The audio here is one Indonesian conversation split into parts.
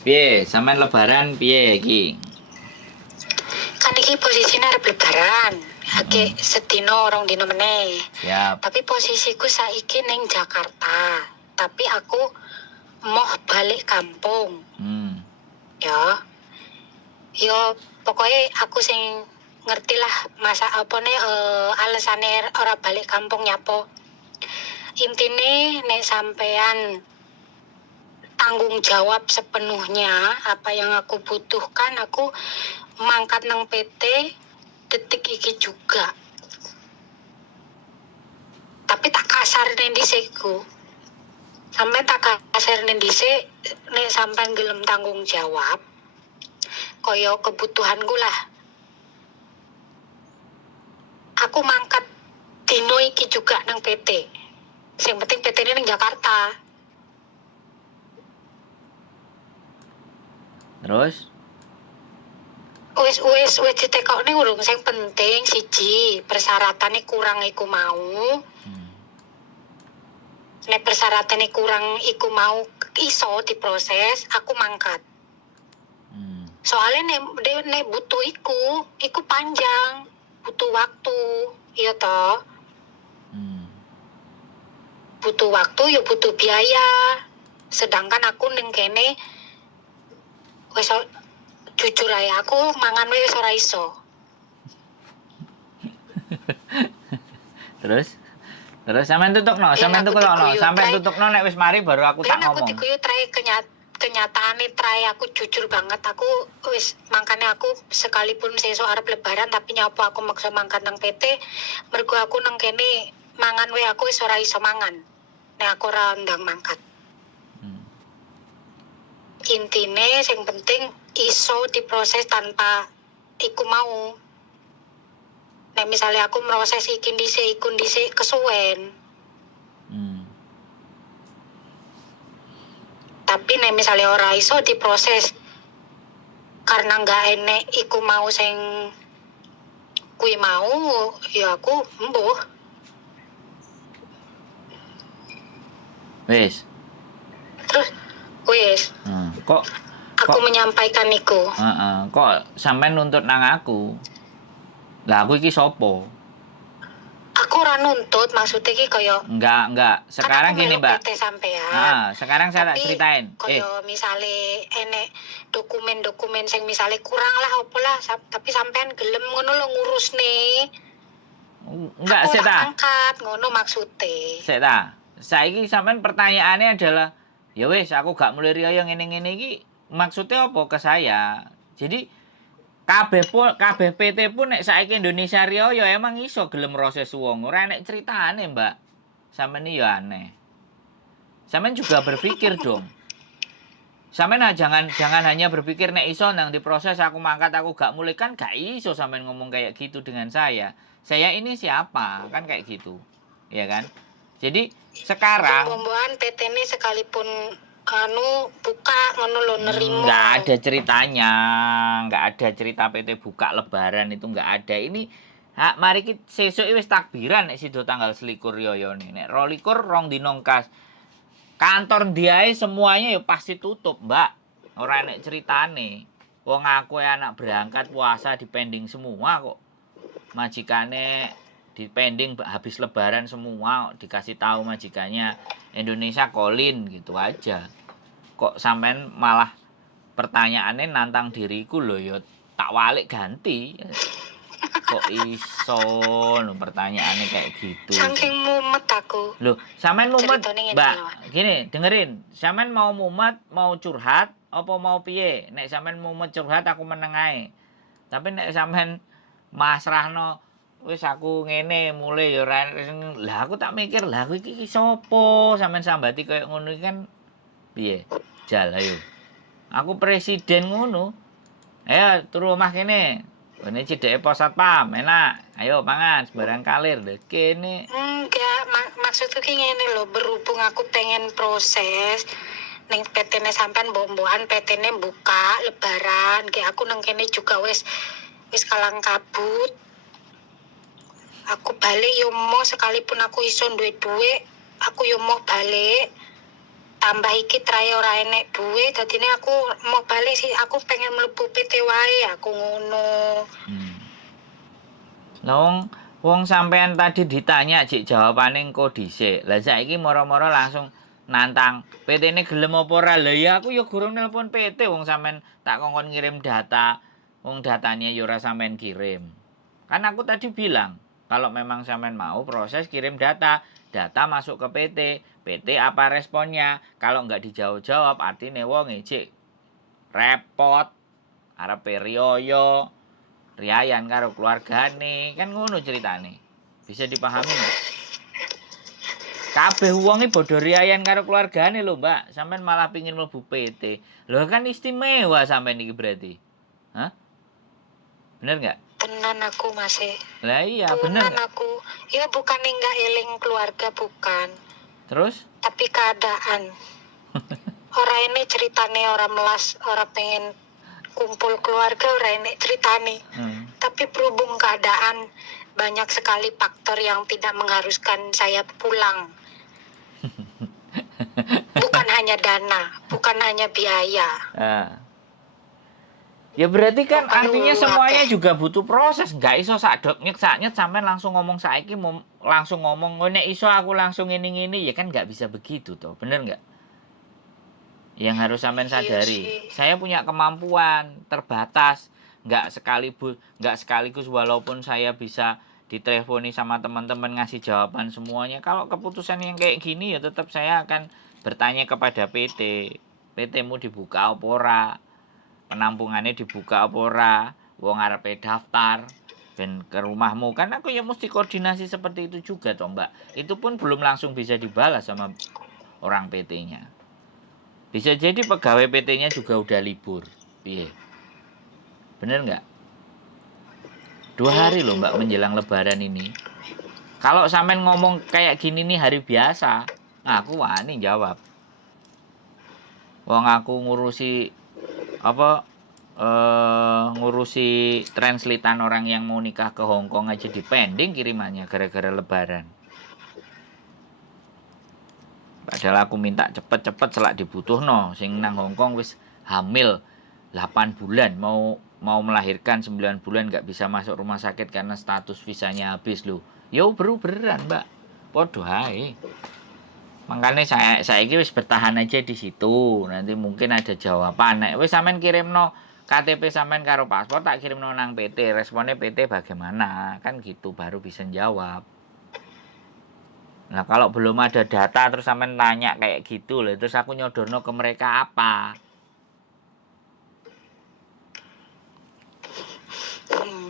Piye, sampean lebaran piye iki? Kan iki posisine arep lebaran. Oke, Heeh. sedino rong dino meneh. Siap. Tapi posisiku saiki ning Jakarta. Tapi aku mau balik kampung. Hmm. Ya. Yo pokoknya aku sing ngerti lah masa apa nih alasane ora balik kampung nyapo. Intine nek sampean tanggung jawab sepenuhnya apa yang aku butuhkan, aku mangkat nang PT detik iki juga. Tapi tak kasar nih dhisik sampai tak kasar nih dhisik nek sampean gelem tanggung jawab koyo kebutuhanku lah, aku mangkat dino iki juga nang PT. Sing penting PT ini nang Jakarta. Terus? Wis ditekokne urung. Sing penting siji persyaratannya kurang iku mau. Nek persyaratannya kurang iku mau iso diproses, aku mangkat. Soalnya nek butuh iku panjang, butuh waktu, iya toh. Butuh waktu, ya butuh biaya. Sedangkan aku ning kene wis jujur ae aku mangan wis ora iso. Terus sampean tutukno, sampean tutukno nek wis mari baru aku tak ngomong. Aku diguyu trae kenyataane trae aku jujur banget. Aku wis mangkane aku sekalipun sesuk arep lebaran tapi nyapo aku maksa mangkat nang PT mergo aku nang kene mangan wae aku wis ora iso mangan. Nek aku ora ndang mangkat. Intine sing penting iso diproses tanpa iku mau. Nek misalnya aku proses iki dhisik kesuwen. Tapi nek misalnya ora iso diproses karena nggak enek iku mau sing kui mau, ya aku embuh. Wis. Terus wis. Kok aku menyampaikan iku. Kok sampean nuntut nang aku? Lah aku iki sapa? Aku ora nuntut, maksudnya iki kaya enggak. Sekarang kan gini, Mbak. Sekarang saya tak ceritain. Kaya misale enek dokumen-dokumen sing misale kurang lah opo lah, tapi sampean gelem ngono lho ngurus nih. Enggak, sik ta. Angkat ngono maksude. Sik ta. Saiki sampean pertanyaannya adalah, ya wis aku gak mulai riyo ngene-ngene iki maksudnya apa ke saya? Jadi kabeh PT pun nek saiki Indonesia Rio ya emang iso gelem proses wong. Ora nek critane, Mbak. Sampeyan iki ya aneh. Sampeyan juga berpikir dong. Sampeyan jangan hanya berpikir nek iso nang diproses aku mangkat aku gak mulai, kan gak iso sampeyan ngomong kayak gitu dengan saya. Saya ini siapa? Kan kayak gitu. Iya kan? Jadi sekarang pembuahan PT ini sekalipun buka ngono lho nerimo. Nggak ada ceritanya, nggak ada cerita PT buka lebaran itu nggak ada. Ini mari kita sesuk wis takbiran nek sido tanggal 21 yo nek 22 rong dino kas. Kantor diae semuanya ya pasti tutup, Mbak. Ora nek ceritane. Wong aku anak berangkat puasa dipending semua kok. Majikane dipending habis lebaran semua, dikasih tahu majikannya Indonesia kolin gitu aja. Kok sampean malah pertanyaannya nantang diriku lho ya tak walik ganti. Kok iso lho pertanyaannya kayak gitu. Saking mumet aku. Loh, sampean mumet, Mbak. Gini, dengerin. Sampean mau mumet, mau curhat, apa mau piye? Nek sampean mumet curhat aku meneng ae. Tapi nek sampean masrahno wis aku ngene mulai ya lah aku tak mikir lah aku iki sapa sampean sambati koyo ngono iki kan piye? Jal ayo. Aku presiden ngono. Ayo turu omah kene. Kene cedeke pos satpam, enak. Ayo mangan sembarang kalir deh kene. Enggak, maksudku ki ngene lho, berhubung aku pengen proses ning PT-ne sampean mbok-mbokan PT-ne buka lebaran, kayak aku nang kene juga wis kalang kabut. Aku balik yo mau sekalipun aku iso duwe dhuwit, aku yo mau balik. tambah iki trae ora enek duwe, dadine aku mau balik sih, aku pengen mlebu PT wae aku ngono. Lah wong sampean tadi ditanya jik jawabane engko dhisik. Lah saiki moro-moro langsung nantang PT-ne gelem apa ora? Lah ya aku ya gurung nelpon PT wong sampean tak kongkon ngirim data. Wong datanya ya ora sampean kirim. Kan aku tadi bilang kalau memang sampean mau proses kirim data, data masuk ke PT. PT apa responnya? Kalau nggak dijawab-jawab artine wong cik repot arepe riyo riayan karo keluargane, kan ngono ceritane. Bisa dipahami nggak? Kabeh wonge bodho riayan karo keluargane lho, Mbak. Sampeyan malah pingin mlebu PT. Lho kan istimewa sampeyan iki berarti. Hah? Bener nggak? Tenan aku masih. Lah iya, bener Tenan nggak? aku. Ya bukan nggak eling keluarga bukan, Terus? tapi keadaan. Ora ini ceritane ora melas, ora pengen kumpul keluarga, ora ini ceritane. Tapi berhubung keadaan banyak sekali faktor yang tidak mengharuskan saya pulang. Bukan hanya dana, bukan hanya biaya. Ya berarti kan Pokoknya artinya ulu semuanya akeh. juga butuh proses. Nggak iso sakdoknyet sampean langsung ngomong saiki langsung ngomong nek iso aku langsung ini ya kan nggak bisa begitu toh. Bener nggak? Yang harus sampean Iya sadari, sih. saya punya kemampuan terbatas, nggak sekaligus walaupun saya bisa diteleponi sama teman-teman ngasih jawaban semuanya. Kalau keputusan yang kayak gini ya tetap saya akan bertanya kepada PT. PT-mu dibuka apa ora? Penampungannya dibuka apa ora? Wong arepe daftar ben ke rumahmu kan aku ya mesti koordinasi seperti itu juga toh, Mbak. Itu pun belum langsung bisa dibalas sama orang PT-nya. Bisa jadi pegawai PT-nya juga udah libur. Piye? Bener nggak? 2 hari loh Mbak menjelang lebaran ini. Kalau sampean ngomong kayak gini nih hari biasa, nah aku wani jawab. Wong aku ngurusi apa ngurusi translatean orang yang mau nikah ke Hong Kong aja dipending kirimannya gara-gara lebaran. Padahal aku minta cepet-cepet selak dibutuhno sing nang Hong Kong wis hamil 8 bulan mau melahirkan 9 bulan nggak bisa masuk rumah sakit karena status visanya habis lho. Yo beru-beran, Mbak. Podo ae. Makanya saya ini wis bertahan aja di situ. Nanti mungkin ada jawaban. Nek wis sampean kirimno KTP sampean karo paspor tak kirimno nang PT. Responnya PT bagaimana? Kan gitu baru bisa jawab. Nah kalau belum ada data terus sampean tanya kayak gitu loh, terus aku nyodorno ke mereka apa?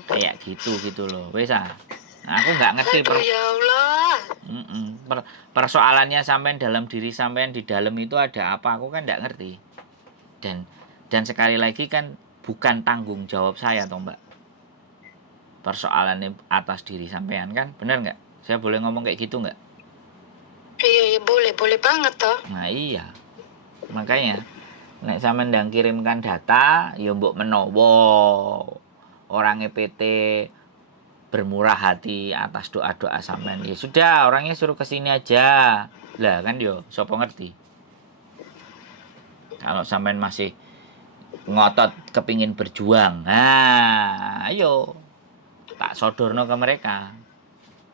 Kayak gitu loh, wes ah. Nah, aku nggak ngerti Aduh ya Allah. persoalannya sampean dalam diri sampean di dalam itu ada apa? Aku kan nggak ngerti. Dan sekali lagi kan bukan tanggung jawab saya toh Mbak. Persoalannya atas diri sampean kan, bener nggak? Saya boleh ngomong kayak gitu nggak? Iya, boleh banget toh. Nah iya, makanya nek sampean ndang kirimkan data, ya mbok menawa orangnya PT bermurah hati atas doa-doa sampean. Ya sudah, orangnya suruh kesini aja. Lah kan yo, sapa ngerti. Kalau sampean masih ngotot kepingin berjuang, nah ayo tak sodorno ke mereka.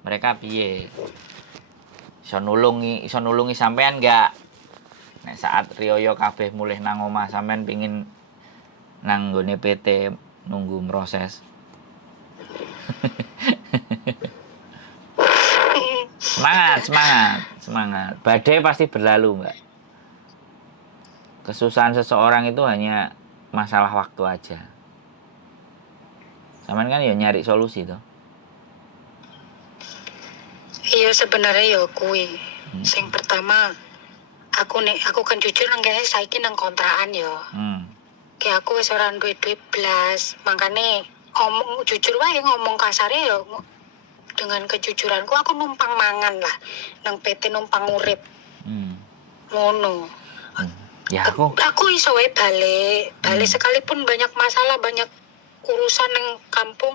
Mereka piye? Iso nulungi sampean enggak? Nek saat riyo kabeh mulih nang omah sampean pingin nang nggone PT nunggu proses. Semangat. Badai pasti berlalu, Mbak. Kesusahan seseorang itu hanya masalah waktu aja. Sampean kan ya nyari solusi toh. Iya sebenarnya ya kuwi. Sing pertama aku kan jujur nang kene saiki nang kontrakan ya. Kayak aku wis ora duwe duit blas, makane ngomong jujur wae ngomong kasare ya dengan kejujuranku aku numpang mangan lah nang PT numpang urip. Ngono. Ya aku iso wae balik sekalipun banyak masalah, banyak urusan nang kampung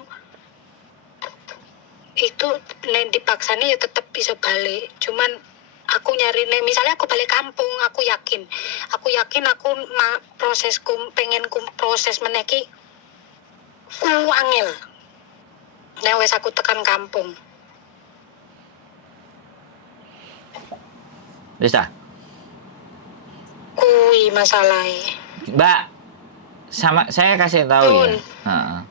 itu nek dipaksane ya tetep bisa balik. Cuman aku nyari nih, misalnya aku balik kampung, aku yakin prosesku pengen proses meneki angel. Nah wes aku tekan kampung. Wis ta? Kui masalahnya. Mbak, sama saya kasih tahu ya. Nun.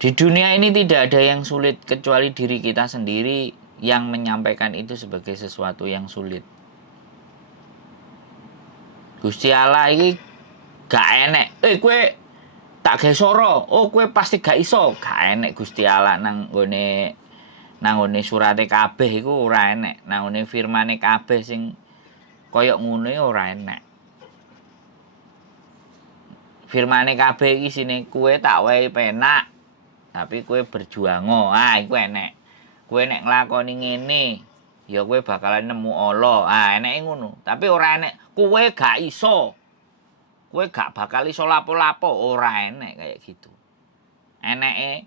Di dunia ini tidak ada yang sulit kecuali diri kita sendiri yang menyampaikan itu sebagai sesuatu yang sulit. Gusti Allah iki gak enek. Kowe tak gawe soro. Oh, kowe pasti gak iso. Gak enek Gusti Allah nang nggone surate kabeh iku ora enek. Nang ngone firmane kabeh sing kaya ngono ora enek. Firmane kabeh iki isine kowe tak wae penak. Tapi kowe berjuang. Iku enek. Kowe nek nglakoni ngene, ya kowe bakalan nemu Allah. Eneke ngono. Tapi ora enek kowe gak iso. Kowe gak bakal iso lapo-lapo, ora enek kayak gitu. Eneke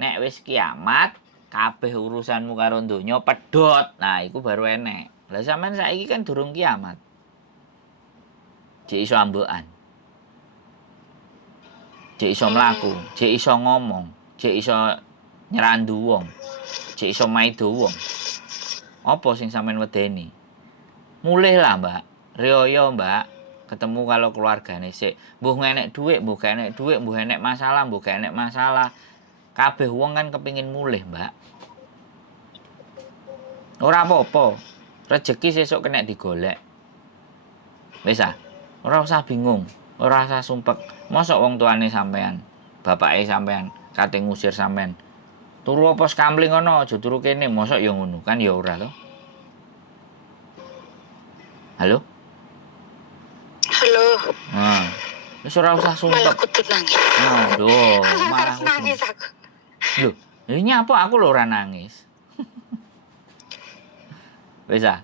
nek wis kiamat, kabeh urusanmu karo donya pedhot. Nah, iku baru enek. Lah sampean saiki kan durung kiamat. Jek iso ambekan. Jek iso mlaku, jek iso ngomong, jek iso nyerandu wong, jek iso maido wong. Apa sing sampean wedeni? Mulih lah, Mbak. Riyo, Mbak. Ketemu kalau keluargane sik. Mbuh enek dhuwit, mbuh gak enek dhuwit, mbuh enek masalah, mbuh gak enek masalah. Kabeh wong kan kepingin mulih, Mbak. Ora apa-apa. Rezeki sesuk kena digolek. Wis ah. Ora usah bingung, ora usah sumpek. Mosok wong tuane sampean, bapake sampean kate ngusir sampean. Turu apa skamling ngono, aja turu kene, mosok ya ngono, kan ya ora to. Halo? Halo. Wis ora usah sumpek. Malah kudu nangis. Aduh, malah nangis aku. Loh, ini apa aku lho ora nangis. Wis ah.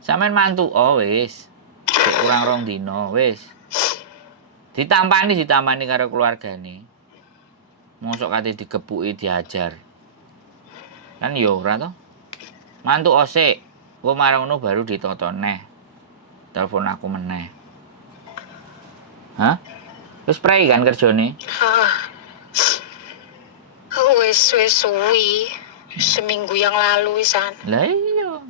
Sampeyan mantu, oh wis. Sik kurang 2 dina, wis. Ditampani karo keluargane. Mosok kate digepuki diajar. Kan ya ora to. Mantu osik. Ku marang ngono baru ditoto neh. Telepon aku meneh. Hah? Terus prei kan kerjane? Wis suwi. Seminggu yang lalu wisan. Lah iya.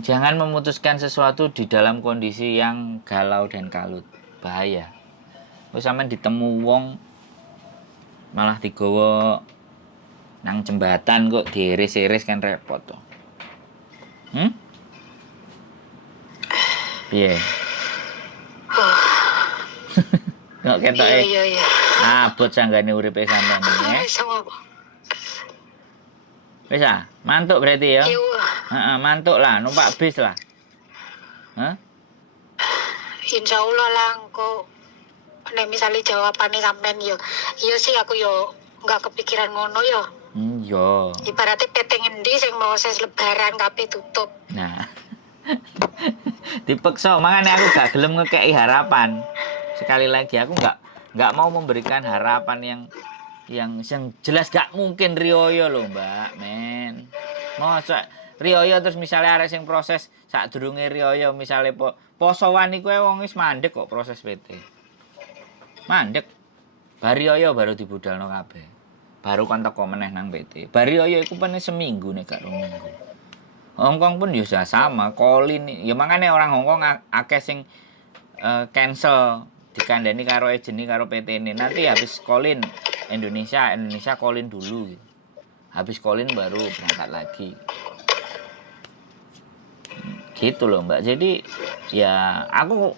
Jangan memutuskan sesuatu di dalam kondisi yang galau dan kalut. Bahaya. Wis sampean ditemu wong malah digawa nang jembatan kok diiris-iris kan repot to. Piye? Kok ketoke. Iya. Abot sanggane uripe sampean iki. Wis ah, mantuk berarti ya? Heeh, mantuk lah, numpak bis lah. Hah? Insyaallah lah engko nek misale jawabane sampean yo. Iya sih aku yo enggak kepikiran ngono yo. Iya. Ibaratnya PT ngendi sing proses lebaran kabeh tutup. Nah. Dipeksa, makanya aku gak gelem ngekei harapan. Sekali lagi aku nggak mau memberikan harapan yang jelas gak mungkin riyo loh Mbak men. Masa riyo terus misalnya arek sing proses sadurunge riyo misalnya posowan iku wong wis mandek kok proses PT. Mandek. Bar riyo baru dibudalno kabeh. Baru kon teko meneh nang PT. Bar riyo iku pene seminggu nek gak 2 minggu. Hongkong pun juga sama, Kolin ya makanya orang Hongkong akeh sing cancel dikandani karo agent karo PT ini. Nanti habis Kolin Indonesia Kolin dulu gitu. Habis Kolin baru berangkat lagi. Gitu loh Mbak. Jadi ya aku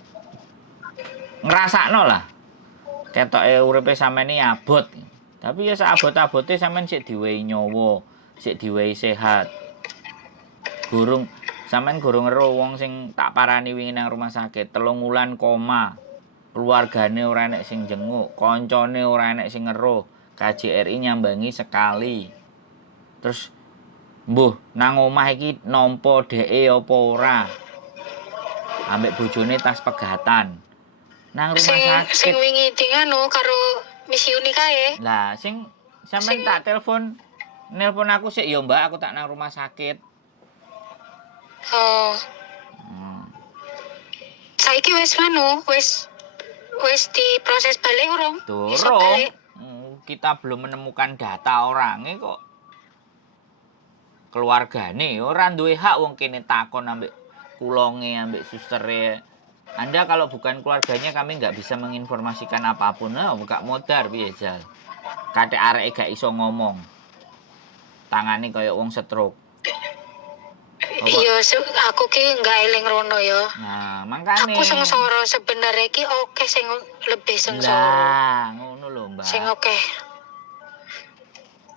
ngrasakno lah. Ketoke uripe sampeyan iki abot. Tapi ya saabot-abote sampeyan sik diwehi nyawa, sik diwehi sehat. Sampeyan gurung ero wong sing tak parani wingi nang rumah sakit 3 wulan koma. Keluargane ora enek sing jenguk, koncone ora enek sing ngeruh. KJRI nyambangi sekali. Terus mbuh nang omah iki nampa dheke apa ora? Ambek bojone tas pegatan. Nang rumah sakit. Sing wingi dingano karo Miss Yuni kae. Lah, sampeyan tak nelpon aku sik ya Mbak, aku tak nang rumah sakit. Oh, Hmm. saiki wis diproses balik urung? Iso Durung. balik. Kita belum menemukan data orangnya kok. Keluargane ora duwe hak wong kene takon ambek kulonge ambek sustere. Anda kalau bukan keluarganya kami nggak bisa menginformasikan apapun. Nah, gak modar piye jal. Kate areke gak iso ngomong. Tangane kaya wong stroke. Apa? Iya, aku ki nggak eling rono ya. Nah, makane. Aku sengsara sebenarnya ki oke sing lebih sengsara. Lah, ngono lho, Sing Mbak. oke.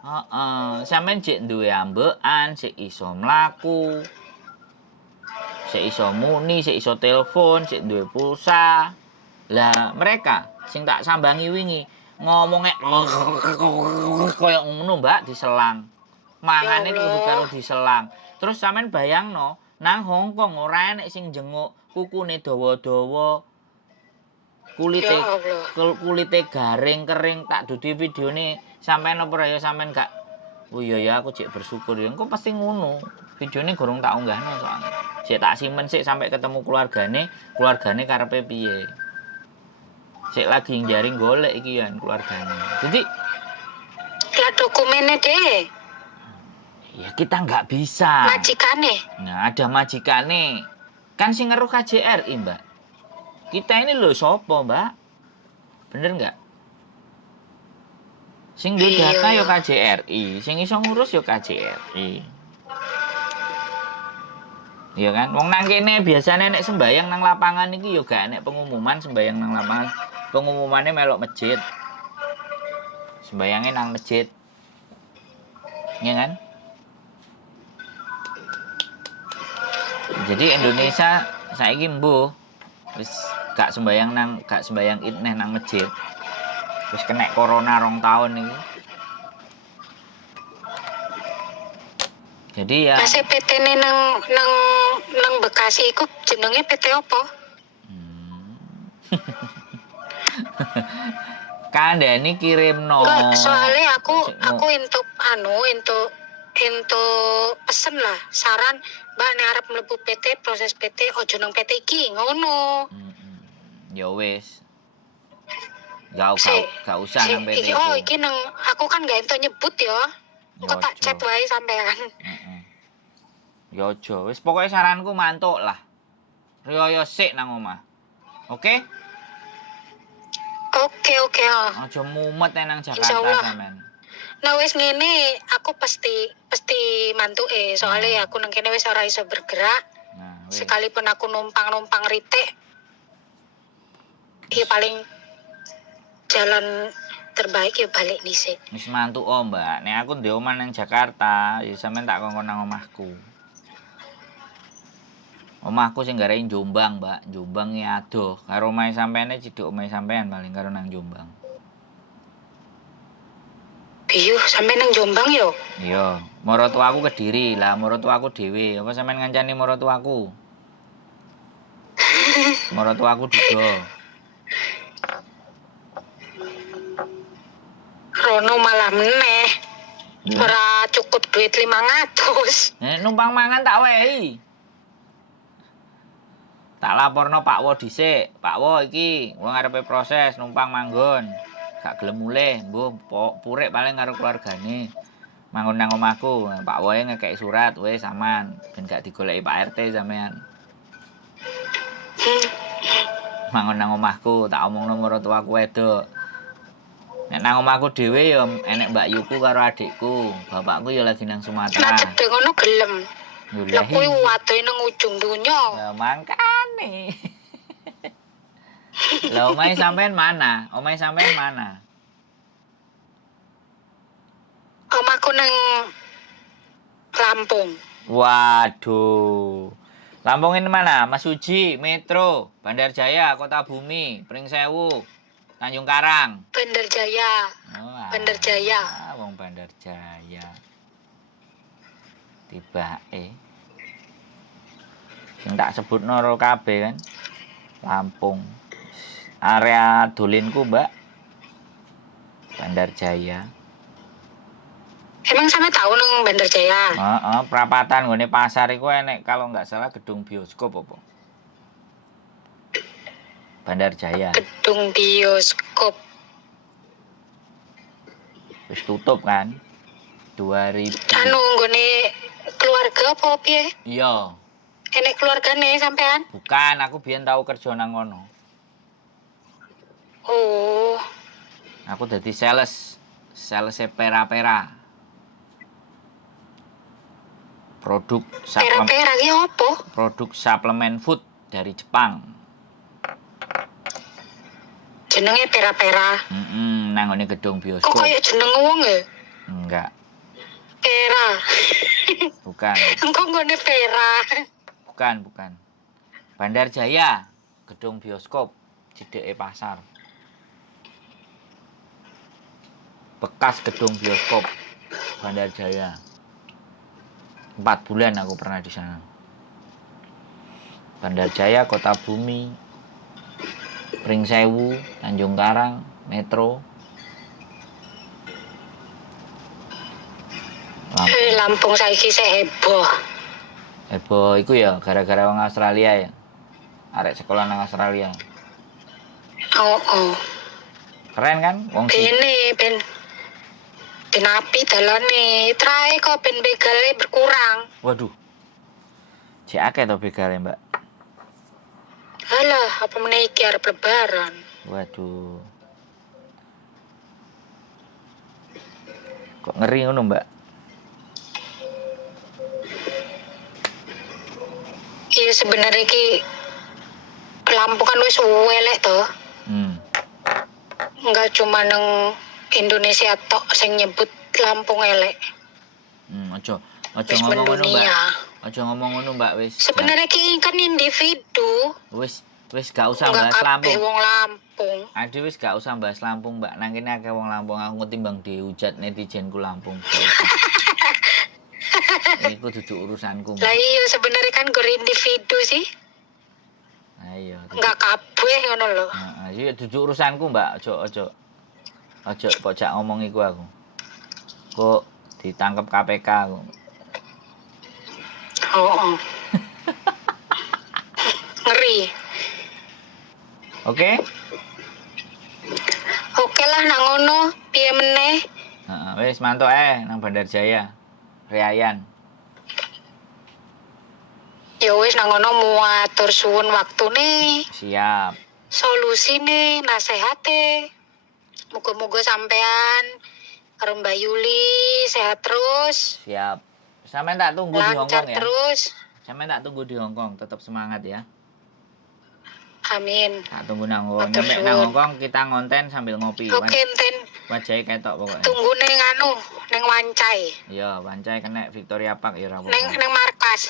Heeh, sampean jek duwe ambekan, sik iso mlaku, sik iso muni, sik iso telepon, sik duwe pulsa. Lah, mereka sing tak sambangi wingi ngomongnya koyo ngono, Mbak, diselang. Mangane Ya kudu karo Allah. diselang. Terus sampean bayangno, nang Hongkong ora enek sing jenguk, kukune dawa-dawa, Ya kulite Allah. kulite garing kering, tak dudi videone sampean apa ya sampean gak. Oh iya ya aku cek bersyukur ya. Engko pasti ngono. Videone gorong tak unggahno soalnya. Sik tak simpen sik sampai ketemu keluargane karepe piye. Sik lagi njaring golek iki ya keluargane. Jadi Lah dokumennya deh, ya kita nggak bisa. majikane. Nah, ada majikane. Kan sing ngeruh KJRI, Mbak. Kita ini loh sopo, Mbak? Bener nggak? Sing duwe Iya data yo ya. KJRI, sing iso ngurus yo KJRI. Iya kan? Wong nang kene biasane nek sembayang nang lapangan iki yo gak nek pengumuman sembayang nang lapangan. Pengumumannya melok masjid. Sembayangnya nang masjid. Iya kan? Jadi Indonesia saiki mbuh wis gak sembayang Id neh nang masjid. Wis kena corona 2 tahun iki. Jadi ya Lah PT ne nang Bekasi iku jenenge PT apa? kandhani kirimno. Enggak, soalnya aku Sik mau untuk pesen lah saran Mbak nek arep mlebu PT proses PT ojo nang PT iki ngono. ya wis. Sik, Gak usah nang PT oh ku. iki nang aku kan gak ento nyebut ya. Ya Kok tak aja. chat wae sampean. Heeh. Ya aja. Wis pokoke saranku mantuk lah. Riyo sik nang omah. Oke? Oke oke oh. Aja mumet nang Jakarta Insyaallah. sampean. Nah wis ngene aku pasti mantuke soalnya Nah. aku nang kene wis ora iso bergerak. Nah, wis. Sekalipun aku numpang ritik ya paling jalan terbaik ya balik dhisik. Wis mantuk Mbak. Nek aku ndek omah nang Jakarta, ya sampean tak kongkon nang omahku. Omahku sing garai Jombang, Mbak. Jombang iki adoh. Karo omahe sampeane ciduk omahe sampean paling karo nang Jombang. Biyuh sampe nang Jombang yo. Iya, maratuaku Kediri. Lah maratuaku dhewe. Apa sampean ngancani maratuaku? Maratuaku Dudo. Rono malah meneh. Ora cukup duit 500. Numpang mangan tak wehi. Tak laporno Pak Wo dhisik. Pak Wo iki wong arepe proses numpang manggon. Gak gelem mulih, mbuh purik paling karo keluargane. Manggon nang omahku. Pak Woe ngekeki surat wis aman, ben gak digoleki Pak RT sampean. Manggon nang omahku, tak omongno maratuaku wedok. Nek nang omahku dhewe ya enek Mbak Yuku karo adikku. Bapakku ya lagi nang Sumatera. Nah cedek ngono gelem. Lah kuwi waduhe nang ujung donya. Lah mangkane. Lah omahe sampean mana? Omahe sampean mana? Omahku nang Lampung. Waduh. Lampung ini mana? Mas Uji, Metro, Bandar Jaya, Kota Bumi, Pringsewu, Tanjung Karang. Bandar Jaya. Oh, Bandar Jaya. Wong Bandar Jaya. Tibake. Sing tak sebutno ro kabeh kan. Lampung. Area dolinku, Mbak. Bandar Jaya. Emang sampe tahu nang Bandar Jaya? Heeh, perapatan nggone pasar iku enek kalau nggak salah gedung bioskop apa. Bandar Jaya. Gedung bioskop. Wis tutup kan. 2000. Anu nggone keluarga apa piye? Iya, Enek keluargane sampean? bukan aku biyen tahu kerja nang ngono. Oh, Aku dadi sales. Sales pera-pera. Produk suplemen, pera-pera ki apa? produk suplemen food dari Jepang. Jenenge pera-pera. Nang ngone gedung Kok bioskop. kayak jeneng wong ya? Enggak, Pera. bukan. Engko nggone pera. Bukan. Bandar Jaya, gedung bioskop, cedeke pasar. Bekas gedung bioskop Bandar Jaya. 4 bulan aku pernah di sana. Bandar Jaya, Kota Bumi, Pringsewu, Tanjung Karang, Metro. Lampung saiki sik heboh. Heboh iku ya gara-gara wong Australia ya. Arek sekolah nang Australia. Oh. Keren kan? Wong si Ben api dalane. Trae kok ben begale berkurang. Waduh. Cek akeh to begale, Mbak. Alah, apa meneh iki arep lebaran. Waduh. Kok ngeri ngono, Mbak? Iya sebenarnya iki Lampung kan wis elek to. Enggak cuma nang Indonesia tok sing nyebut Lampung elek. Ojo Wis ngomong ngono, Mbak. mendunia. Ojo ngomong ngono, Mbak, wis. Sebenarnya ki kan individu. Wis gak usah Enggak bahas kabeh Lampung. wong Lampung. Ade wis gak usah bahas Lampung, Mbak. Nang kene akeh wong Lampung, aku ketimbang dihujat netizenku Lampung. Gak usah. Iku dudu urusanku, Mbak. Lah iya sebenarnya kan gur individu sih. Ayo. Enggak kabeh ngono lho. Heeh, iya dudu urusanku, Mbak. Ojo pojak ngomong iku aku. Kok ditangkep KPK aku. Oh. Ngeri. Oke? Oke lah nang ngono, piye meneh? Heeh, wis mantuk nang Bandar Jaya. Riayan. Ya wis nang ngono muatur suwun waktune, Siap. solusine, nasehate. Muga-muga sampean karo Mbak Yuli sehat terus, Siap. Sampeyan tak tunggu di lancar Hongkong ya. terus. Sampeyan tak tunggu di Hongkong, tetap semangat ya. Amin. Tak tunggu nang Hongkong. Matur Nyampe suwun. nang Hongkong kita ngonten sambil ngopi. Oke, enten Wajahe ketok pokoknya. tunggu ning anu, ning Wancai. Iya, Wancai kena Victoria Park ya ora apa-apa. Ning markas.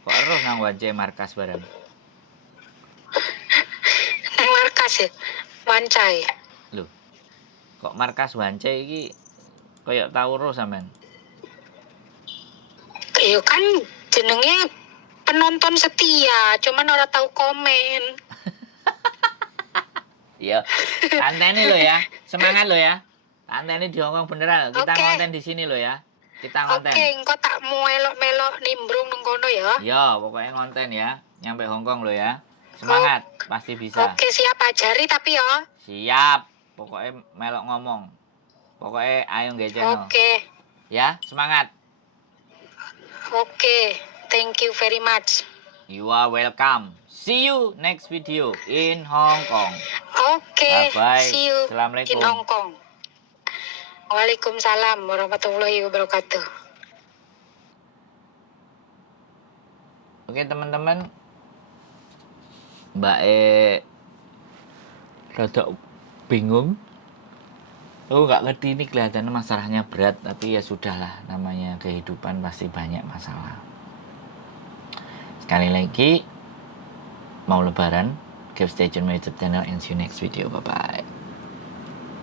Kok eruh nang Wancai markas bareng. Ning markas ya. Wancai. Lho. Kok markas Wancai iki koyo tau ro sampean. Iya kan jenenge penonton setia, cuman ora tahu komen. Iya. Tanteni lo ya. Semangat lo ya. Tanteni di Hongkong beneran. Kita Oke. ngonten di sini lo ya. Kita ngonten. Oke, engko tak melok-melok nimbrung nang kono ya. Iya, pokoknya ngonten ya. Nyampe Hongkong lo ya. Semangat, pasti bisa. Oke, siap ajari tapi ya. Siap. Pokoknya melok ngomong. Pokoknya ayo nge channel. Oke. Ya, semangat. Oke. Thank you very much. You are welcome. See you next video in Hong Kong. Oke. Bye-bye. See you Assalamualaikum. in Hong Kong. Waalaikumsalam warahmatullahi wabarakatuh. Oke teman-teman, Mbak rada bingung. Aku nggak ngerti ini kelihatannya masalahnya berat, tapi ya sudahlah, namanya kehidupan pasti banyak masalah. Sekali lagi, mau lebaran, keep stay tune my YouTube channel and see you next video. Bye-bye.